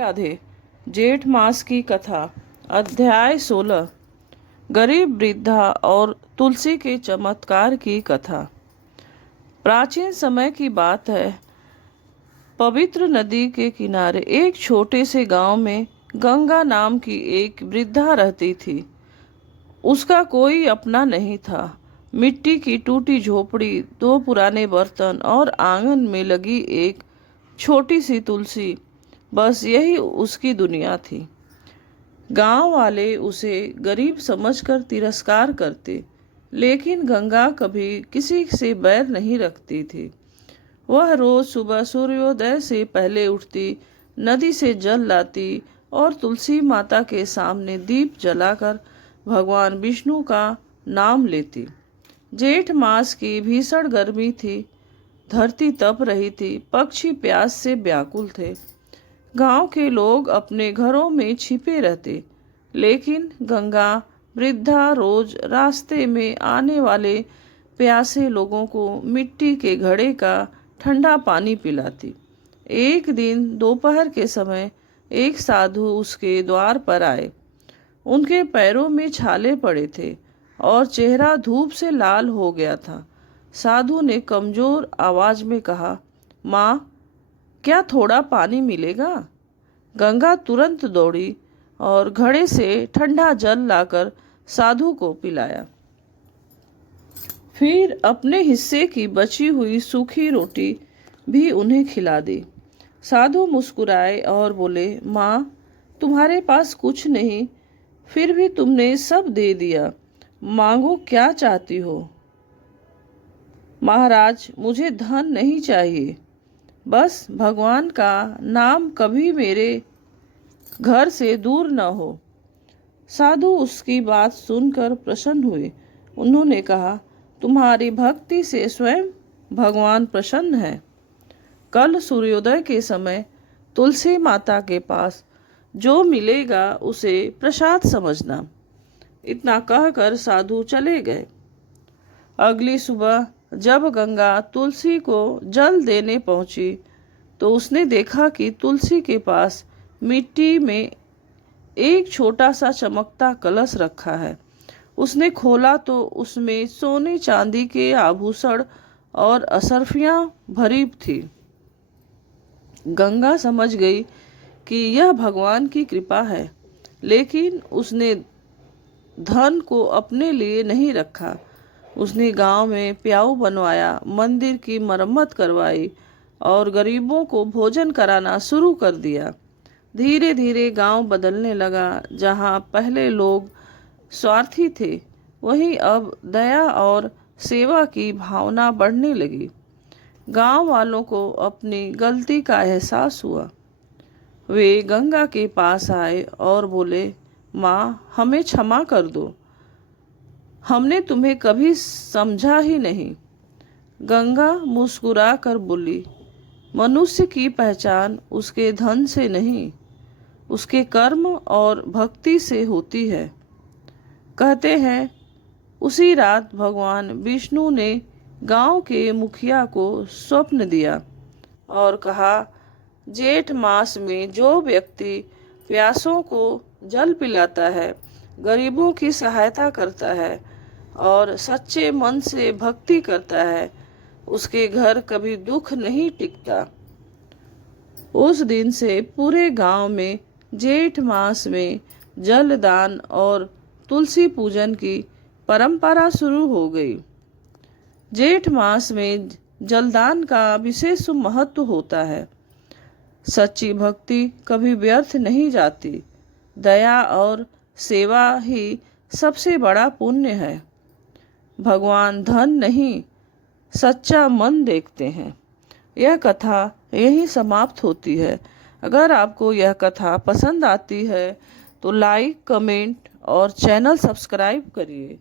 राधे। जेठ मास की कथा। अध्याय 16। गरीब वृद्धा और तुलसी के चमत्कार की कथा। प्राचीन समय की बात है। पवित्र नदी के किनारे एक छोटे से गांव में गंगा नाम की एक वृद्धा रहती थी। उसका कोई अपना नहीं था। मिट्टी की टूटी झोपड़ी, दो पुराने बर्तन और आंगन में लगी एक छोटी सी तुलसी, बस यही उसकी दुनिया थी। गांव वाले उसे गरीब समझकर तिरस्कार करते, लेकिन गंगा कभी किसी से बैर नहीं रखती थी। वह रोज सुबह सूर्योदय से पहले उठती, नदी से जल लाती और तुलसी माता के सामने दीप जलाकर भगवान विष्णु का नाम लेती। जेठ मास की भीषण गर्मी थी। धरती तप रही थी, पक्षी प्यास से व्याकुल थे। गांव के लोग अपने घरों में छिपे रहते, लेकिन गंगा वृद्धा रोज रास्ते में आने वाले प्यासे लोगों को मिट्टी के घड़े का ठंडा पानी पिलाती। एक दिन दोपहर के समय एक साधु उसके द्वार पर आए। उनके पैरों में छाले पड़े थे और चेहरा धूप से लाल हो गया था। साधु ने कमजोर आवाज में कहा, माँ, क्या थोड़ा पानी मिलेगा? गंगा तुरंत दौड़ी और घड़े से ठंडा जल लाकर साधु को पिलाया। फिर अपने हिस्से की बची हुई सूखी रोटी भी उन्हें खिला दी। साधु मुस्कुराए और बोले, माँ, तुम्हारे पास कुछ नहीं, फिर भी तुमने सब दे दिया। मांगो, क्या चाहती हो? महाराज, मुझे धन नहीं चाहिए, बस भगवान का नाम कभी मेरे घर से दूर न हो। साधु उसकी बात सुनकर प्रसन्न हुए। उन्होंने कहा, तुम्हारी भक्ति से स्वयं भगवान प्रसन्न है। कल सूर्योदय के समय तुलसी माता के पास जो मिलेगा उसे प्रसाद समझना। इतना कहकर साधु चले गए। अगली सुबह जब गंगा तुलसी को जल देने पहुंची, तो उसने देखा कि तुलसी के पास मिट्टी में एक छोटा सा चमकता कलश रखा है। उसने खोला तो उसमें सोने चांदी के आभूषण और असरफियां भरी थी। गंगा समझ गई कि यह भगवान की कृपा है, लेकिन उसने धन को अपने लिए नहीं रखा। उसने गांव में प्याऊ बनवाया, मंदिर की मरम्मत करवाई और गरीबों को भोजन कराना शुरू कर दिया। धीरे धीरे गांव बदलने लगा। जहां पहले लोग स्वार्थी थे, वहीं अब दया और सेवा की भावना बढ़ने लगी। गांव वालों को अपनी गलती का एहसास हुआ। वे गंगा के पास आए और बोले, माँ, हमें क्षमा कर दो, हमने तुम्हें कभी समझा ही नहीं। गंगा मुस्कुरा कर बोली, मनुष्य की पहचान उसके धन से नहीं, उसके कर्म और भक्ति से होती है। कहते हैं, उसी रात भगवान विष्णु ने गांव के मुखिया को स्वप्न दिया और कहा, जेठ मास में जो व्यक्ति प्यासों को जल पिलाता है, गरीबों की सहायता करता है और सच्चे मन से भक्ति करता है, उसके घर कभी दुख नहीं टिकता। उस दिन से पूरे गांव में जेठ मास में जलदान और तुलसी पूजन की परंपरा शुरू हो गई। जेठ मास में जलदान का विशेष महत्व होता है। सच्ची भक्ति कभी व्यर्थ नहीं जाती। दया और सेवा ही सबसे बड़ा पुण्य है। भगवान धन नहीं, सच्चा मन देखते हैं। यह कथा यहीं समाप्त होती है। अगर आपको यह कथा पसंद आती है तो लाइक, कमेंट और चैनल सब्सक्राइब करिए।